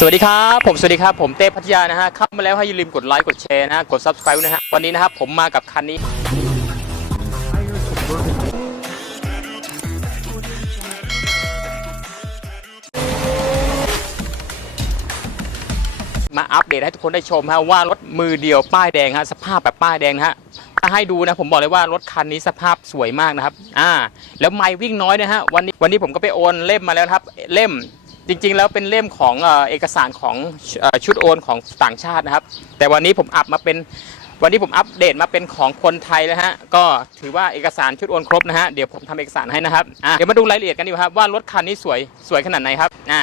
สวัสดีครับ ผมสวัสดีครับ ผมเต้พัทยานะฮะ เข้ามาแล้วให้อย่าลืมกดไลค์กดแชร์นะฮะ กด subscribe นะฮะ วันนี้นะครับผมมากับคันนี้ มาอัปเดตให้ทุกคนได้ชมฮะ ว่ารถมือเดียวป้ายแดงฮะ สภาพแบบป้ายแดงฮะถ้าให้ดูนะผมบอกเลยว่ารถคันนี้สภาพสวยมากนะครับ อ่า แล้วไม่วิ่งน้อยนะฮะ วันนี้วันนี้ผมก็ไปโอนเล่มมาแล้วครับ เล่ม จริงๆ แล้วเป็นเล่มของเอกสารของชุดโอนของต่างชาตินะครับ แต่วันนี้ผมอัพมาเป็นวันนี้ผมอัปเดตมาเป็นของคนไทยแล้วฮะก็ถือว่าเอกสารชุดโอนครบนะฮะเดี๋ยวผมทำเอกสารให้นะครับเดี๋ยวมาดูรายละเอียดกันดีกว่าครับว่ารถคันนี้สวยสวยขนาดไหนครับอ่า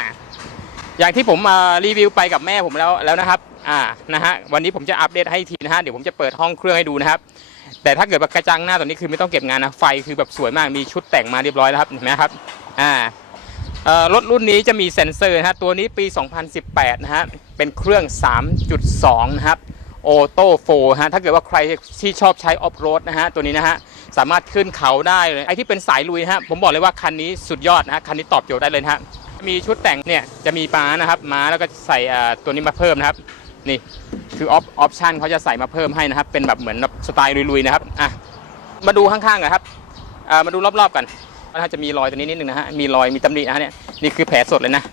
อย่างที่ผมรีวิวไปกับแม่ผมแล้วแล้วนะครับอ่านะฮะวันนี้ผมจะอัปเดตให้ทีนะฮะเดี๋ยวผมจะเปิดห้องเครื่องให้ดูนะครับ แต่ถ้าเกิดว่ากระจังหน้าตัวนี้คือไม่ต้องเก็บงานนะไฟคือแบบสวยมากมีชุดแต่งมาเรียบร้อยแล้วครับเห็นไหมครับอ่า รถรุ่นนี้จะมีเซ็นเซอร์นะฮะตัวนี้ปี 2018 นะฮะ เป็นเครื่อง 3.2 นะครับโอโต้โฟฮะถ้าเกิดว่าใครที่ชอบใช้ออฟโรดนะฮะตัวนี้นะฮะสามารถขึ้นเขาได้เลยไอ้ที่เป็นสายลุยฮะผมบอกเลยว่าคันนี้สุดยอดนะฮะคันนี้ตอบโจทย์ได้เลยนะฮะมีชุดแต่งเนี่ยจะมีม้านะครับม้าแล้วก็ใส่อ่าตัวนี้มาเพิ่มนะครับนี่คือออฟออปชันเขาจะใส่มาเพิ่มให้นะครับเป็นแบบเหมือนแบบสไตล์ลุยๆนะครับอะมาดูข้างๆกันครับอ่ามาดูรอบๆกัน นะฮะจะมีรอยตัวนี้นิดนึงนะฮะมีรอยมีตำหนินะฮะเนี่ยนี่คือแผลสดเลยนะ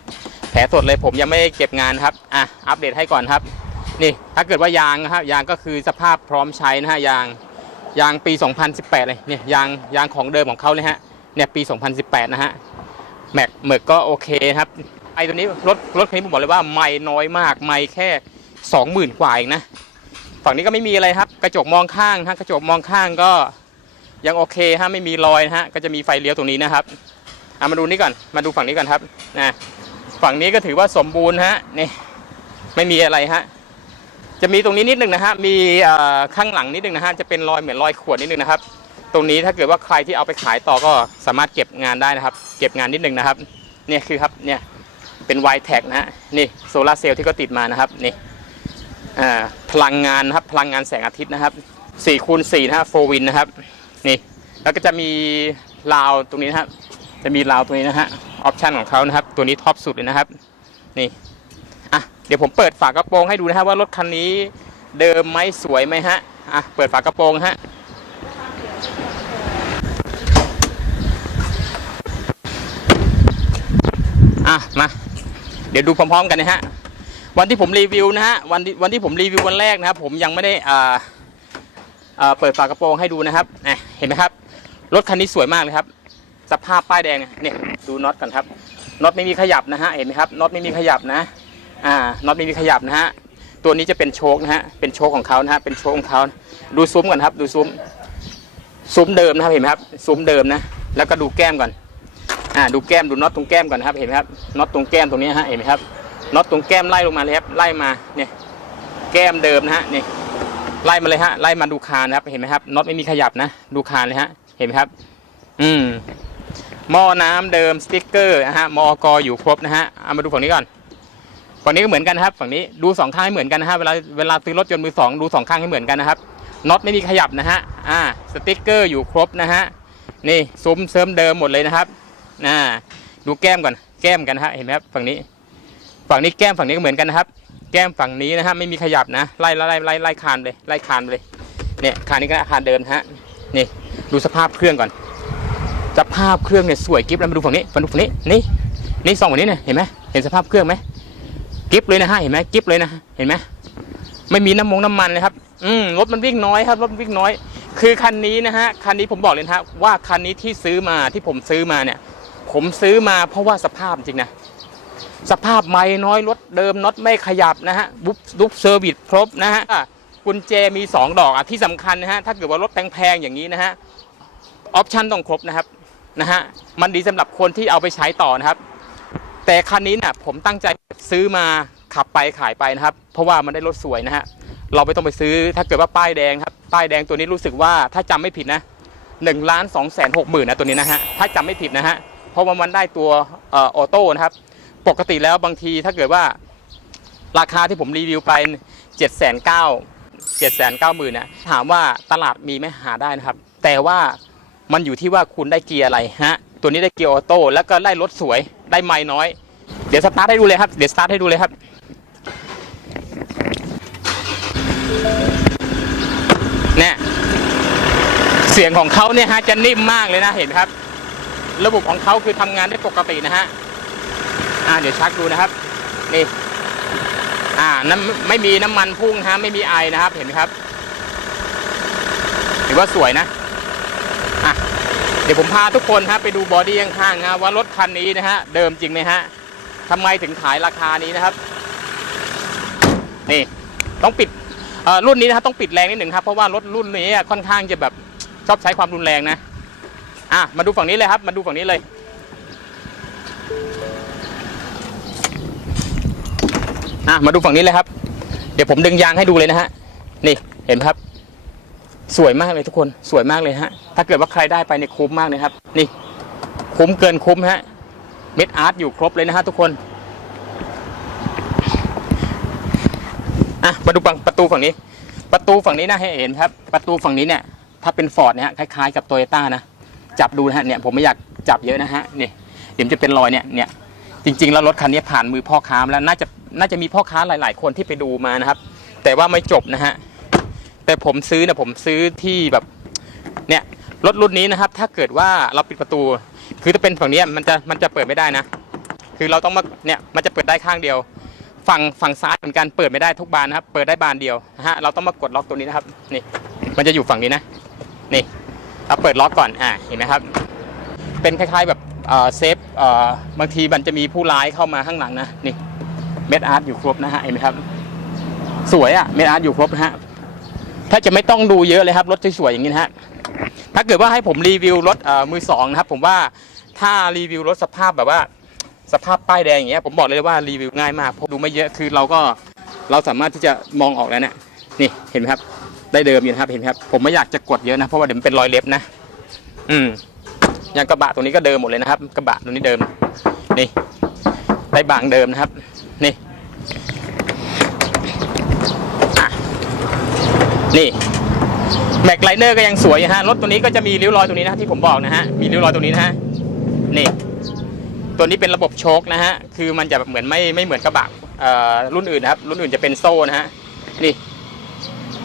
แผลสดเลยผมยังไม่เก็บงานครับอะอัปเดตให้ก่อนครับ นี่ถ้าเกิดว่ายางนะครับยางก็คือสภาพพร้อมใช้นะฮะยางยางปี 2018 เลยเนี่ยยางยางของเดิมของเขาเลยฮะเนี่ยปี 2018 นะฮะแม็กเมิกก็โอเคครับไอตัวนี้รถรถคันนี้ผมบอกเลยว่าไม่น้อยมากไม่แค่สองหมื่นกว่าเองนะฝั่งนี้ก็ไม่มีอะไรครับ กระจกมองข้างฮะกระจกมองข้างก็ ยังโอเคฮะไม่มีรอยนะฮะก็จะมีไฟเลี้ยวตรงนี้นะครับเอามาดูนี่ก่อนมาดูฝั่งนี้ก่อนครับนะฝั่งนี้ก็ถือว่าสมบูรณ์ฮะนี่ไม่มีอะไรฮะจะมีตรงนี้นิดนึงนะฮะมีข้างหลังนิดนึงนะฮะจะเป็นรอยเหมือนรอยขวดนิดนึงนะครับ ตรงนี้ถ้าเกิดว่าใครที่เอาไปขายต่อก็สามารถเก็บงานได้นะครับ เก็บงานนิดนึงนะครับเนี่ยคือครับเนี่ยเป็น y t แท็กนะฮะนี่โซลาเซลล์ที่เขาติดมานะครับนี่พลังงานนะครับพลังงานแสงอาทิตย์นะครับ4คูณ4นะฮะโฟวินนะครับ นี่แล้วก็จะมีราวตรงนี้นะครับ จะมีราวตรงนี้นะฮะออปชันของเขานะครับ ตัวนี้ท็อปสุดเลยนะครับ นี่อะเดี๋ยวผมเปิดฝากระโปรงให้ดูนะฮะว่ารถคันนี้เดิมไหมสวยไหมฮะอะเปิดฝากระโปรงฮะอะมาเดี๋ยวดูพร้อมๆกันนะฮะวันที่ผมรีวิวนะฮะวันวันที่ผมรีวิววันแรกนะครับผมยังไม่ได้อ่า เปิดฝากระโปรงให้ดูนะครับเห็นไหมครับรถคันนี้สวยมากเลยครับ สภาพป้ายแดงเนี่ยดูน็อตกันครับน็อตไม่มีขยับนะฮะเห็นไหมครับน็อตไม่มีขยับนะอ่าน็อตไม่มีขยับนะฮะตัวนี้จะเป็นโชคนะฮะเป็นโชคของเขานะฮะเป็นโชคของเขาดูซุ้มก่อนครับ ดูซุ้มซุ้มเดิมนะครับเห็นไหมครับซุ้มเดิมนะแล้วก็ดูแก้มก่อนอ่าดูแก้มดูน็อตตรงแก้มก่อนนะครับเห็นไหมครับน็อตตรงแก้มตรงนี้ฮะเห็นไหมครับน็อตตรงแก้มไล่ลงมาเลยครับไล่มาเนี่ยแก้มเดิมนะฮะเนี่ย ไล่มาเลยฮะไล่มาดูคานนะครับ เห็นไหมครับน็อตไม่มีขยับนะ ดูคานเลยฮะ เห็นไหมครับ อืมหม้อน้ำเดิมสติ๊กเกอร์นะฮะมอกอยู่ครบนะฮะเอามาดูฝั่งนี้ก่อนฝั่งนี้ก็เหมือนกันนะครับ ฝั่งนี้ดูสองข้างให้เหมือนกันนะฮะเวลาเวลาซื้อรถยนต์มือสองดูสองข้างให้เหมือนกันนะครับน็อตไม่มีขยับนะฮะอ่าสติ๊กเกอร์อยู่ครบนะฮะนี่ซุ้มเสริมเดิมหมดเลยนะครับอ่าดูแก้มก่อนแก้มกันฮะเห็นไหมครับฝั่งนี้ ฝั่งนี้แก้มฝั่งนี้ก็เหมือนกันนะครับ แก้มฝั่งนี้นะฮะไม่มีขยับนะไล่ไล่ไล่ไล่คานเลยไล่คานเลยเนี่ยคานนี้ก็คานเดิมนฮะนี่ดูสภาพเครื่องก่อน สภาพเครื่องเนี่ยสวยกิ๊บแล้วมาดูฝั่งนี้ฝั่งฝั่งนี้นี่นี่สองฝั่งนี้เนี่ยเห็นไหมเห็นสภาพเครื่องไหมกิ๊บเลยนะฮะเห็นไหมกิ๊บเลยนะเห็นไหมไม่มีน้ำมงน้ำมันเลยครับอืมรถมันวิ่งน้อยครับรถมันวิ่งน้อย คือคันนี้นะฮะคันนี้ผมบอกเลยนะฮะว่าคันนี้ที่ซื้อมาที่ผมซื้อมาเนี่ย ผมซื้อมาเพราะว่าสภาพจริงนะ สภาพไม่น้อยรถเดิมน็อตไม่ขยับนะฮะบุ๊บบุ๊บเซอร์วิสครบนะฮะกุญแจมี 2 ดอกอะที่สำคัญนะฮะถ้าเกิดว่ารถแพงๆอย่างนี้นะฮะออปชั่นต้องครบนะครับนะฮะมันดีสำหรับคนที่เอาไปใช้ต่อนะครับ แต่คันนี้เนี่ยผมตั้งใจซื้อมาขับไปขายไปนะครับ เพราะว่ามันได้รถสวยนะฮะเราไม่ต้องไปซื้อถ้าเกิดว่าป้ายแดงครับป้ายแดงตัวนี้รู้สึกว่าถ้าจำไม่ผิดนะหนึ่งล้านสองแสนหกหมื่นนะตัวนี้นะฮะถ้าจำไม่ผิดนะฮะเพราะว่ามันได้ตัวออออโต้นะครับ ปกติแล้วบางทีถ้าเกิดว่า ราคาที่ผมรีวิวไปเจ็ดแสนเก้าเจ็ดแสนเก้าหมื่นนะถามว่าตลาดมีไหมหาได้นะครับ แต่ว่ามันอยู่ที่ว่าคุณได้เกียร์อะไรฮะ ตัวนี้ได้เกียร์ออโต้แล้วก็ได้รถสวยได้ไม้น้อย เดี๋ยวสตาร์ทให้ดูเลยครับ เดี๋ยวสตาร์ทให้ดูเลยครับ เนี่ย เสียงของเขาเนี่ยฮะจะนิ่มมากเลยนะเห็นครับ ระบบของเขาคือทำงานได้ปกตินะฮะ อ่าเดี๋ยวชักดูนะครับ นี่ อ่าน้ำไม่มีน้ำมันพุ่งฮะไม่มีไอนะครับ เห็นไหมครับถือว่าสวยนะอะเดี๋ยวผมพาทุกคนฮะไปดูบอดี้ข้างๆฮะว่ารถคันนี้นะฮะเดิมจริงไหมฮะทำไมถึงขายราคานี้นะครับ นี่ต้องปิดเอ่อรุ่นนี้นะครับต้องปิดแรงนิดหนึ่งครับเพราะว่ารถรุ่นนี้อะค่อนข้างจะแบบชอบใช้ความรุนแรงนะอะมาดูฝั่งนี้เลยครับ มาดูฝั่งนี้เลย อะมาดูฝั่งนี้เลยครับ เดี๋ยวผมดึงยางให้ดูเลยนะฮะ นี่เห็นไหมครับ สวยมากเลยทุกคนสวยมากเลยฮะ ถ้าเกิดว่าใครได้ไปเนี่ยคุ้มมากเลยครับ นี่ คุ้มเกินคุ้มฮะ เม็ดอาร์ตอยู่ครบเลยนะฮะทุกคนอะมาดูฝั่งประตูฝั่งนี้ ประตูฝั่งนี้นะให้เห็นครับ ประตูฝั่งนี้เนี่ย ถ้าเป็นฟอร์ดเนี่ยฮะคล้ายๆกับโตโยต้านะจับดูนะฮะเนี่ยผมไม่อยากจับเยอะนะฮะนี่เดี๋ยวมันจะเป็นรอยเนี่ยเนี่ยจริงๆ แล้วรถคันนี้ผ่านมือพ่อค้ามาแล้วน่าจะ น่าจะมีพ่อค้าหลาย ๆ คนที่ไปดูมานะครับ แต่ว่าไม่จบนะฮะแต่ผมซื้อเนี่ยผมซื้อที่แบบเนี่ยรถรุ่นนี้นะครับ ถ้าเกิดว่าเราปิดประตู คือถ้าเป็นฝั่งนี้มันจะมันจะเปิดไม่ได้นะ คือเราต้องมาเนี่ยมันจะเปิดได้ข้างเดียว ฝั่งฝั่งซ้ายเหมือนกันเปิดไม่ได้ทุกบานนะครับ เปิดได้บานเดียวนะฮะเราต้องมากดล็อกตัวนี้นะครับนี่มันจะอยู่ฝั่งนี้นะ นี่เราเปิดล็อกก่อนอ่าเห็นไหมครับ เป็นคล้ายๆแบบเซฟอ่อบางทีมันจะมีผู้ร้ายเข้ามาข้างหลังนะนี่ เม็ดอาร์ตอยู่ครบนะฮะเห็นไหมครับ สวยอะเม็ดอาร์ตอยู่ครบนะฮะถ้าจะไม่ต้องดูเยอะเลยครับรถสวยๆอย่างนี้นะฮะถ้าเกิดว่าให้ผมรีวิวรถมือสองนะครับ ผมว่าถ้ารีวิวรถสภาพแบบว่า สภาพป้ายแดงอย่างเงี้ยผมบอกเลยว่ารีวิวง่ายมากเพราะดูไม่เยอะคือเราก็เราสามารถที่จะมองออกแล้วเนี่ยนี่เห็นไหมครับได้เดิมอยู่นะครับเห็นไหมครับผมไม่อยากจะกดเยอะนะเพราะว่าเดี๋ยวมันเป็นรอยเล็บนะ อืมอย่างกระบะตัวนี้ก็เดิมหมดเลยนะครับ กระบะตัวนี้เดิมนี่ได้บางเดิมนะครับ นี่อะ นี่แม็กไลเนอร์ก็ยังสวยฮะรถตัวนี้ก็จะมีริ้วรอยตรงนี้นะที่ผมบอกนะฮะมีริ้วรอยตรงนี้นะฮะนี่ ตัวนี้เป็นระบบโชคนะฮะคือมันจะเหมือนไม่ไม่เหมือนกระบะรุ่นอื่นนะครับ รุ่นอื่นจะเป็นโซ่นะฮะนี่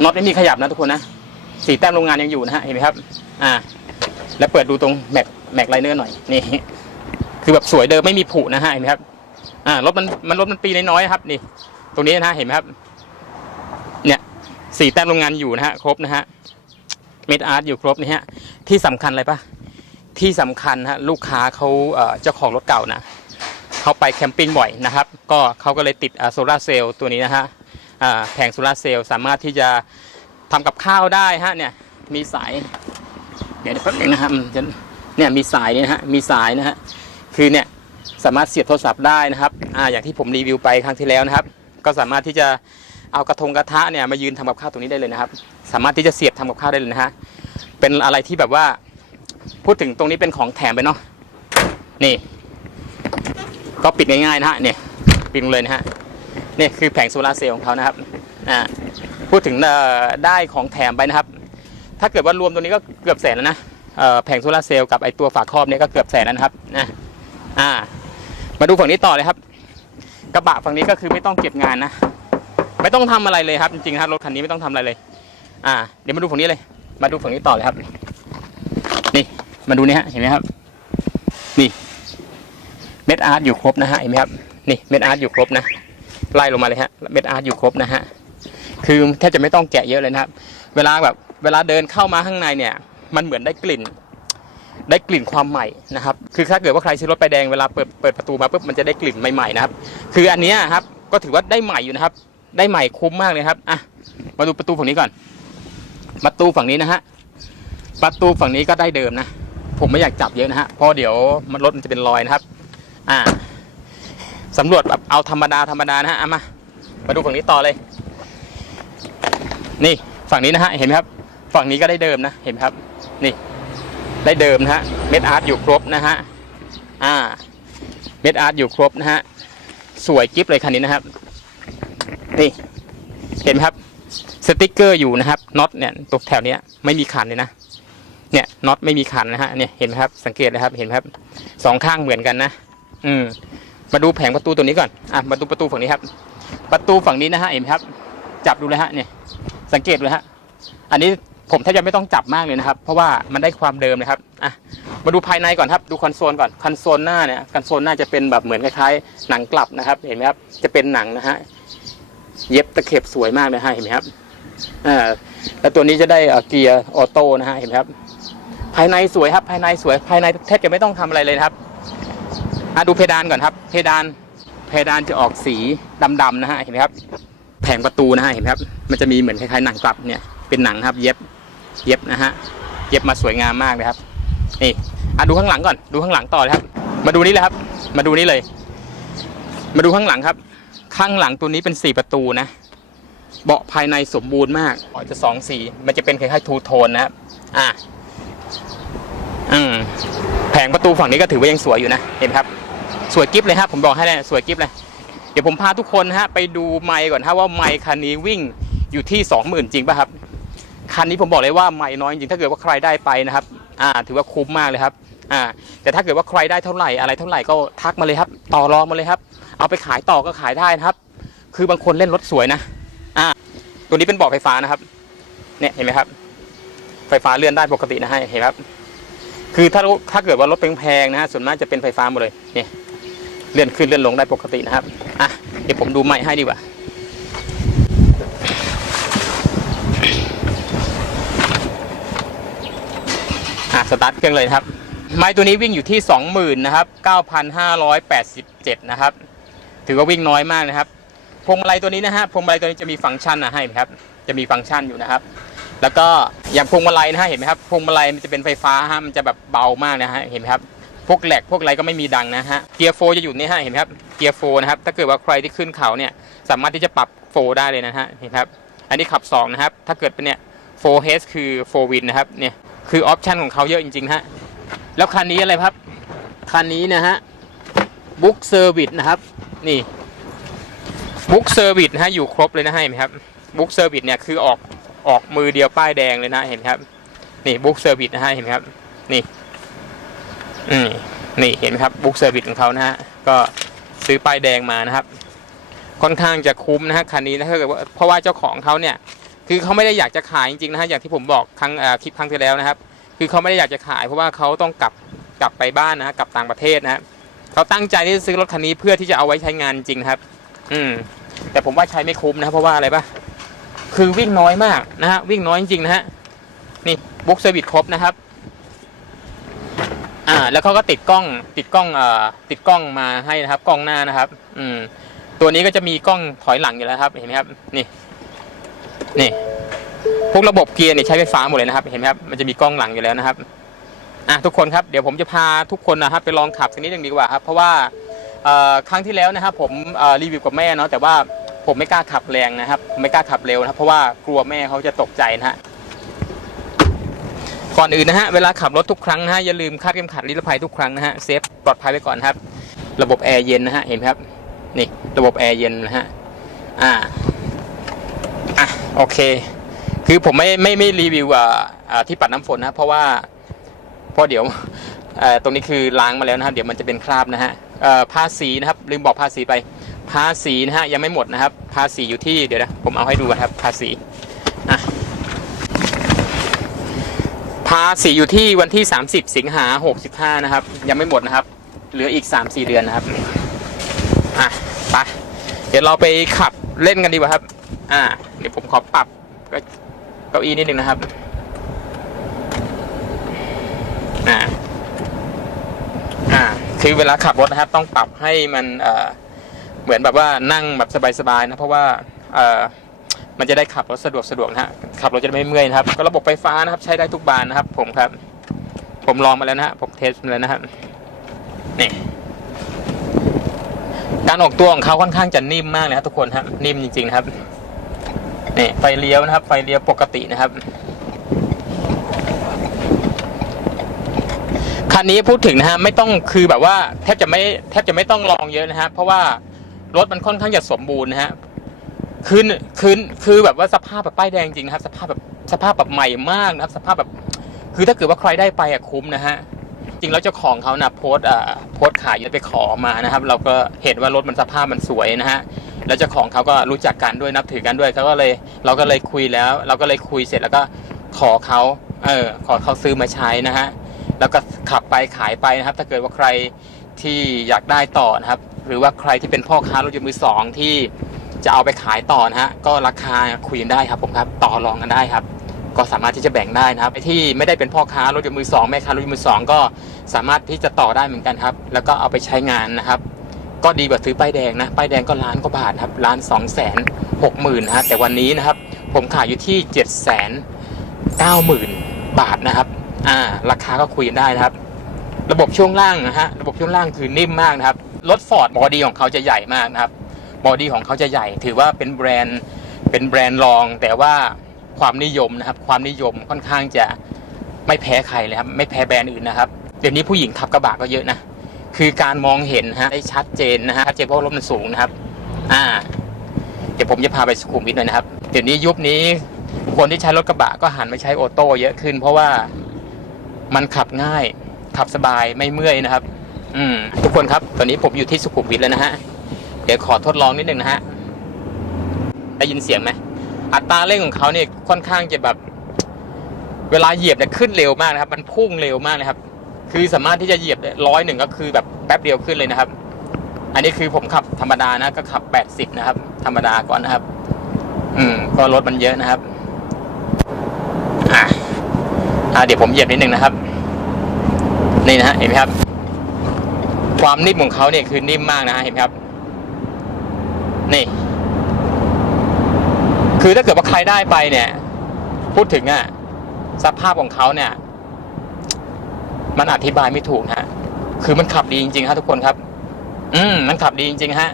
น็อตไม่มีขยับนะทุกคนนะสีแต้มโรงงานยังอยู่นะฮะเห็นไหมครับ อ่า แล้วเปิดดูตรงแม็กแม็กไลเนอร์หน่อยนี่คือแบบสวยเดิมไม่มีผุนะฮะเห็นไหมครับ อ่ารถมันมันรถมันปีน้อยๆครับ นี่ ตรงนี้นะฮะเห็นไหมครับ สีแต้มโรงงานอยู่นะฮะครบนะฮะเมดอาร์ตอยู่ครบนี่ฮะที่สำคัญอะไรปะที่สำคัญฮะลูกค้าเขาเจ้าของรถเก่านะเขาไปแคมปิ้งบ่อยนะครับ ก็เขาก็เลยติดโซลาเซลล์ตัวนี้นะฮะแผงโซลาเซลล์สามารถที่จะทำกับข้าวได้ฮะเนี่ยมีสายเดี๋ยวแป๊บนึงนะฮะมันเนี่ยมีสายเนี่ยฮะมีสายนะฮะคือเนี่ยสามารถเสียบโทรศัพท์ได้นะครับอ่าอย่างที่ผมรีวิวไปครั้งที่แล้วนะครับ ก็สามารถที่จะ เอากระทงกระทะเนี่ยมายืนทำกับข้าวตรงนี้ได้เลยนะครับ สามารถที่จะเสียบทำกับข้าวได้เลยนะฮะเป็นอะไรที่แบบว่าพูดถึงตรงนี้เป็นของแถมไปเนาะนี่ ก็ปิดง่ายๆนะฮะเนี่ยปิดลงเลยนะฮะนี่คือแผงโซลาร์เซลล์ของเขานะครับอ่าพูดถึงได้ของแถมไปนะครับ ถ้าเกิดว่ารวมตัวนี้ก็เกือบแสนแล้วนะแผงโซลาร์เซลล์กับไอตัวฝาครอบเนี่ยก็เกือบแสนแล้วนะครับนะอ่ามาดูฝั่งนี้ต่อเลยครับ กระบะฝั่งนี้ก็คือไม่ต้องเก็บงานนะ ไม่ต้องทำอะไรเลยครับจริงๆครับรถคันนี้ไม่ต้องทำอะไรเลย อ่า เดี๋ยวมาดูฝั่งนี้เลย มาดูฝั่งนี้ต่อเลยครับ นี่มาดูนี่ฮะเห็นไหมครับ นี่เม็ดอาร์ตอยู่ครบนะฮะเห็นไหมครับนี่เม็ดอาร์ตอยู่ครบนะไล่ลงมาเลยฮะเม็ดอาร์ตอยู่ครบนะฮะคือแทบจะไม่ต้องแกะเยอะเลยนะครับ เวลาแบบเวลาเดินเข้ามาข้างในเนี่ย มันเหมือนได้กลิ่น ได้กลิ่นความใหม่นะครับ คือถ้าเกิดว่าใครซื้อรถไปแดงเวลาเปิดเปิดประตูมาปุ๊บมันจะได้กลิ่นใหม่ๆนะครับ คืออันนี้ครับก็ถือว่าได้ใหม่อยู่นะครับ ได้ใหม่คุ้มมากเลยครับอะมาดูประตูฝั่งนี้ก่อน ประตูฝั่งนี้นะฮะประตูฝั่งนี้ก็ได้เดิมนะผมไม่อยากจับเยอะนะฮะเพราะเดี๋ยวมันรถมันจะเป็นรอยนะครับ อ่าสำรวจแบบเอาธรรมดาธรรมดานะฮะามามาดูฝั่งนี้ต่อเลย นี่ฝั่งนี้นะฮะเห็นไหมครับ ฝั่งนี้ก็ได้เดิมนะเห็นไหมครับ นี่ ได้เดิมนะฮะเม็ดอาร์ตอยู่ครบนะฮะอ่าเม็ดอาร์ตอยู่ครบนะฮะสวยกิฟเลยคันนี้นะครับ นี่ เห็นไหมครับ สติกเกอร์อยู่นะครับน็อตเนี่ยตกแถวเนี้ยไม่มีขันเลยนะเนี่ยน็อตไม่มีขันนะฮะเนี่ยเห็นไหมครับสังเกตนะครับเห็นไหมครับสองข้างเหมือนกันนะอืมมาดูแผงประตูตัวนี้ก่อนอะมาดูประตูฝั่งนี้ครับ ประตูฝั่งนี้นะฮะเห็นไหมครับ จับดูเลยฮะเนี่ย สังเกตเลยฮะอันนี้ผมแทบจะไม่ต้องจับมากเลยนะครับ เพราะว่ามันได้ความเดิมเลยครับอะมาดูภายในก่อนครับ ดูคอนโซลก่อนคอนโซลหน้าเนี่ยคอนโซลหน้าจะเป็นแบบเหมือนคล้ายๆหนังกลับนะครับ เห็นไหมครับจะเป็นหนังนะฮะ เย็บตะเข็บสวยมากเลยฮะเห็นไหมครับอ่าแล้วตัวนี้จะได้เอ่อเกียร์ออโต้นะฮะเห็นไหมครับ ภายในสวยครับ ภายในสวยภายในแทบจะไม่ต้องทำอะไรเลยครับอะดูเพดานก่อนครับ เพดานเพดานจะออกสีดำๆนะฮะเห็นไหมครับ แผงประตูนะฮะเห็นไหมครับ มันจะมีเหมือนคล้ายๆหนังกลับเนี่ยเป็นหนังครับ เย็บเย็บนะฮะเย็บมาสวยงามมากเลยครับนี่อะดูข้างหลังก่อนดูข้างหลังต่อเลยครับ มาดูนี่เลยครับ มาดูนี่เลย มาดูข้างหลังครับ ข้างหลังตัวนี้เป็นสี่ประตูนะ เบาะภายในสมบูรณ์มากจะสองสีมันจะเป็นคล้ายๆทูโทนนะครับอะอืมแผงประตูฝั่งนี้ก็ถือว่ายังสวยอยู่นะเห็นไหมครับ สวยกิฟเลยครับผมบอกให้เลยสวยกิฟเลยเดี๋ยวผมพาทุกคนนะฮะไปดูไมค์ก่อนฮะว่าไมค์คันนี้วิ่งอยู่ที่สองหมื่นจริงป่ะครับคันนี้ผมบอกเลยว่าไมค์น้อยจริงถ้าเกิดว่าใครได้ไปนะครับ อ่า ถือว่าคุ้มมากเลยครับ อ่า แต่ถ้าเกิดว่าใครได้เท่าไหร่อะไรเท่าไหร่ก็ทักมาเลยครับ ต่อรองมาเลยครับ เอาไปขายต่อก็ขายได้นะครับ คือบางคนเล่นรถสวยนะ อ่า ตัวนี้เป็นบาะไฟฟ้านะครับ เนี่ยเห็นไหมครับ ไฟฟ้าเลื่อนได้ปกตินะฮะเห็นไหมครับ คือถ้าถ้าเกิดว่ารถแพงๆนะฮะส่วนมากจะเป็นไฟฟ้าหมดเลยเนี่ยเลื่อนขึ้นเลื่อนลงได้ปกตินะครับ อะเดี๋ยวผมดูไม้ให้ดีกว่าอะสตาร์ทเครื่องเลยครับ ไม้ตัวนี้วิ่งอยู่ที่ 20,000นะครับ9,587 นะครับ ถือว่าวิ่งน้อยมากนะครับพวงมาลัยตัวนี้นะฮะพวงมาลัยตัวนี้จะมีฟังก์ชันนะให้ครับ จะมีฟังก์ชันอยู่นะครับ แล้วก็อย่างพวงมาลัยนะฮะเห็นไหมครับพวงมาลัยมันจะเป็นไฟฟ้าฮะมันจะแบบเบามากนะฮะเห็นไหมครับพวกแหลกพวกอะไรก็ไม่มีดังนะฮะเกียร์โฟจะอยู่นี่ฮะเห็นไหมครับเกียร์โฟนะครับถ้าเกิดว่าใครที่ขึ้นเขาเนี่ยสามารถที่จะปรับโฟได้เลยนะฮะเห็นไหมครับอันนี้ขับ2นะครับถ้าเกิดเป็นเนี่ยโฟเฮสคือโฟวินนะครับเนี่ยคือออปชันของเขาเยอะจริงๆฮะแล้วคันนี้อะไรครับคันนี้นะฮะ บุ๊กเซอร์วิสนะครับ นี่บุ๊กเซอร์วิสนะฮะอยู่ครบเลยนะฮะเห็นไหมครับบุ๊กเซอร์วิสเนี่ยคือออกออกมือเดียวป้ายแดงเลยนะเห็นครับ นี่บุ๊กเซอร์วิสนะฮะเห็นครับ นี่อืมนี่เห็นไหมครับบุ๊กเซอร์วิสของเขานะฮะก็ซื้อป้ายแดงมานะครับ ค่อนข้างจะคุ้มนะฮะคันนี้นะถ้าเกิดว่าเพราะว่าเจ้าของเขาเนี่ย คือเขาไม่ได้อยากจะขายจริงๆนะฮะอย่างที่ผมบอกครั้งคลิปครั้งที่แล้วนะครับ คือเขาไม่ได้อยากจะขายเพราะว่าเขาต้องกลับกลับไปบ้านนะฮะกลับต่างประเทศนะฮะ เขาตั้งใจที่จะซื้อรถคันนี้เพื่อที่จะเอาไว้ใช้งานจริงครับ อืม แต่ผมว่าใช้ไม่คุ้มนะเพราะว่าอะไรปะคือวิ่งน้อยมากนะฮะวิ่งน้อยจริงๆนะฮะนี่บุ๊กเซอร์วิสครบนะครับ อ่า แล้วเขาก็ติดกล้อง ติดกล้องเอ่อติดกล้องมาให้นะครับ กล้องหน้านะครับ อืม ตัวนี้ก็จะมีกล้องถอยหลังอยู่แล้วครับ เห็นไหมครับ นี่ นี่พวกระบบเกียร์เนี่ยใช้ไฟฟ้าหมดเลยนะครับ เห็นไหมครับ มันจะมีกล้องหลังอยู่แล้วนะครับ อะทุกคนครับเดี๋ยวผมจะพาทุกคนนะครับไปลองขับสักนิดหนึงดีกว่าครับเพราะว่าครั้งที่แล้วนะครับผมรีวิวกับแม่เนาะแต่ว่าผมไม่กล้าขับแรงนะครับ ไม่กล้าขับเร็วนะครับเพราะว่ากลัวแม่เขาจะตกใจนะฮะก่อนอื่นนะฮะเวลาขับรถทุกครั้งนะฮะอย่าลืมคาดเข็มขัดนิรภัยทุกครั้งนะฮะเซฟปลอดภัยไว้ก่อนครับ ระบบแอร์เย็นนะฮะเห็นไหมครับนี่ระบบแอร์เย็นนะฮะอ่าอะโอเค คือผมไม่ไม่ไม่รีวิวอ่าอ่าที่ปัดน้ำฝนนะเพราะว่า เพราะเดี๋ยวตรงนี้คือล้างมาแล้วนะครับ เดี๋ยวมันจะเป็นคราบนะฮะภาษีนะครับ ลืมบอกภาษีไป ภาษีนะฮะยังไม่หมดนะครับ ภาษีอยู่ที่เดี๋ยวนะผมเอาให้ดูกันครับ ภาษีอะภาษีอยู่ที่วันที่ 30 สิงหา65 นะครับ ยังไม่หมดนะครับ เหลืออีก 3-4 เดือนนะครับอะไปเดี๋ยวเราไปขับเล่นกันดีกว่าครับ อ่า เดี๋ยวผมขอปรับเก้าอี้นิดนึงนะครับ อ่าอ่า คือเวลาขับรถนะครับ ต้องปรับให้มันเอ่อเหมือนแบบว่านั่งแบบสบายๆนะ เพราะว่าเอ่อมันจะได้ขับรถสะดวกสะดวกนะฮะขับรถจะไม่เมื่อยนะครับ ก็ระบบไฟฟ้านะครับ ใช้ได้ทุกบานนะครับ ผมครับ ผมลองมาแล้วนะฮะผมเทสมาแล้วนะครับนี่การออกตัวของเขาค่อนข้างจะนิ่มมากเลยครับทุกคนครับนิ่มจริงๆนะครับนี่ไฟเลี้ยวนะครับ ไฟเลี้ยวปกตินะครับ คันนี้พูดถึงนะฮะไม่ต้องคือแบบว่าแทบจะไม่แทบจะไม่ต้องลองเยอะนะฮะเพราะว่ารถมันค่อนข้างจะสมบูรณ์นะฮะคือคือคือแบบว่าสภาพแบบป้ายแดงจริงนะครับ สภาพแบบสภาพแบบใหม่มากนะครับ สภาพแบบ คือถ้าเกิดว่าใครได้ไปอะคุ้มนะฮะจริงแล้วเจ้าของเขานะโพส์อ่าโพส์ขายไปขอมานะครับ เราก็เห็นว่ารถมันสภาพมันสวยนะฮะแล้วเจ้าของเขาก็รู้จักกันด้วยนับถือกันด้วยเขาก็เลย เราก็เลยคุยแล้ว เราก็เลยคุยเสร็จแล้วก็ขอเขาเออขอเขาซื้อมาใช้นะฮะ แล้วก็ขับไปขายไปนะครับ ถ้าเกิดว่าใครที่อยากได้ต่อนะครับ หรือว่าใครที่เป็นพ่อค้ารถยนต์มือสองที่จะเอาไปขายต่อนะฮะก็ราคาคุยกันได้ครับผมครับต่อรองกันได้ครับ ก็สามารถที่จะแบ่งได้นะครับที่ไม่ได้เป็นพ่อค้ารถยนต์มือสองแม่ค้ารถยนต์มือสองก็สามารถที่จะต่อได้เหมือนกันครับ แล้วก็เอาไปใช้งานนะครับ ก็ดีกว่าซื้อป้ายแดงนะป้ายแดงก็ล้านกว่าบาทครับล้านสองแสนหกหมื่นนะฮะแต่วันนี้นะครับ ผมขายอยู่ที่เจ็ดแสนเก้าหมื่นบาทนะครับ อ่า ราคาก็คุยกันได้นะครับ ระบบช่วงล่างนะฮะ ระบบช่วงล่างคือนิ่มมากนะครับ รถฟอร์ดบอดี้ของเขาจะใหญ่มากนะครับ บอดี้ของเขาจะใหญ่ ถือว่าเป็นแบรนด์ เป็นแบรนด์รอง แต่ว่าความนิยมนะครับ ความนิยมค่อนข้างจะไม่แพ้ใครเลยครับ ไม่แพ้แบรนด์อื่นนะครับ เดี๋ยวนี้ผู้หญิงขับกระบะก็เยอะนะ คือการมองเห็นฮะได้ชัดเจนนะฮะ ชัดเจนเพราะรถมันสูงนะครับ อ่า เดี๋ยวผมจะพาไปสุขุมวิทหน่อยนะครับ เดี๋ยวนี้ยุคนี้คนที่ใช้รถกระบะก็หันมาใช้ออโต้เยอะขึ้น เพราะว่า มันขับง่าย ขับสบายไม่เมื่อยนะครับ อืม ทุกคนครับ ตอนนี้ผมอยู่ที่สุขุมวิทแล้วนะฮะ เดี๋ยวขอทดลองนิดนึงนะฮะ ได้ยินเสียงไหม อัตราเร่งของเขาเนี่ยค่อนข้างจะแบบ เวลาเหยียบเนี่ยขึ้นเร็วมากนะครับ มันพุ่งเร็วมากนะครับ คือสามารถที่จะเหยียบร้อยหนึ่งก็คือแบบแป๊บเดียวขึ้นเลยนะครับ อันนี้คือผมขับธรรมดานะ ก็ขับแปดสิบนะครับ ธรรมดาก่อนนะครับ อืม ก็รถมันเยอะนะครับ อะ อะเดี๋ยวผมเหยียบนิดนึงนะครับ นี่นะฮะเห็นไหมครับ ความนิ่มของเขาเนี่ยคือนิ่มมากนะฮะเห็นไหมครับ นี่ คือถ้าเกิดว่าใครได้ไปเนี่ย พูดถึงอะสภาพของเขาเนี่ย มันอธิบายไม่ถูกฮะ คือมันขับดีจริงๆครับทุกคนครับ อืมมันขับดีจริงๆฮะ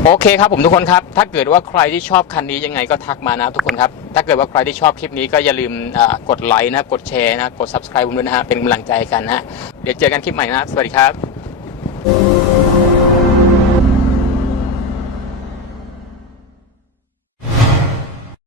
โอเคครับผมทุกคนครับ ถ้าเกิดว่าใครที่ชอบคันนี้ยังไงก็ทักมานะทุกคนครับ ถ้าเกิดว่าใครที่ชอบคลิปนี้ก็อย่าลืมกดไลค์นะกดแชร์นะ กด subscribe ผมด้วยนะฮะ เป็นกำลังใจกันนะฮะเดี๋ยวเจอกันคลิปใหม่นะ สวัสดีครับ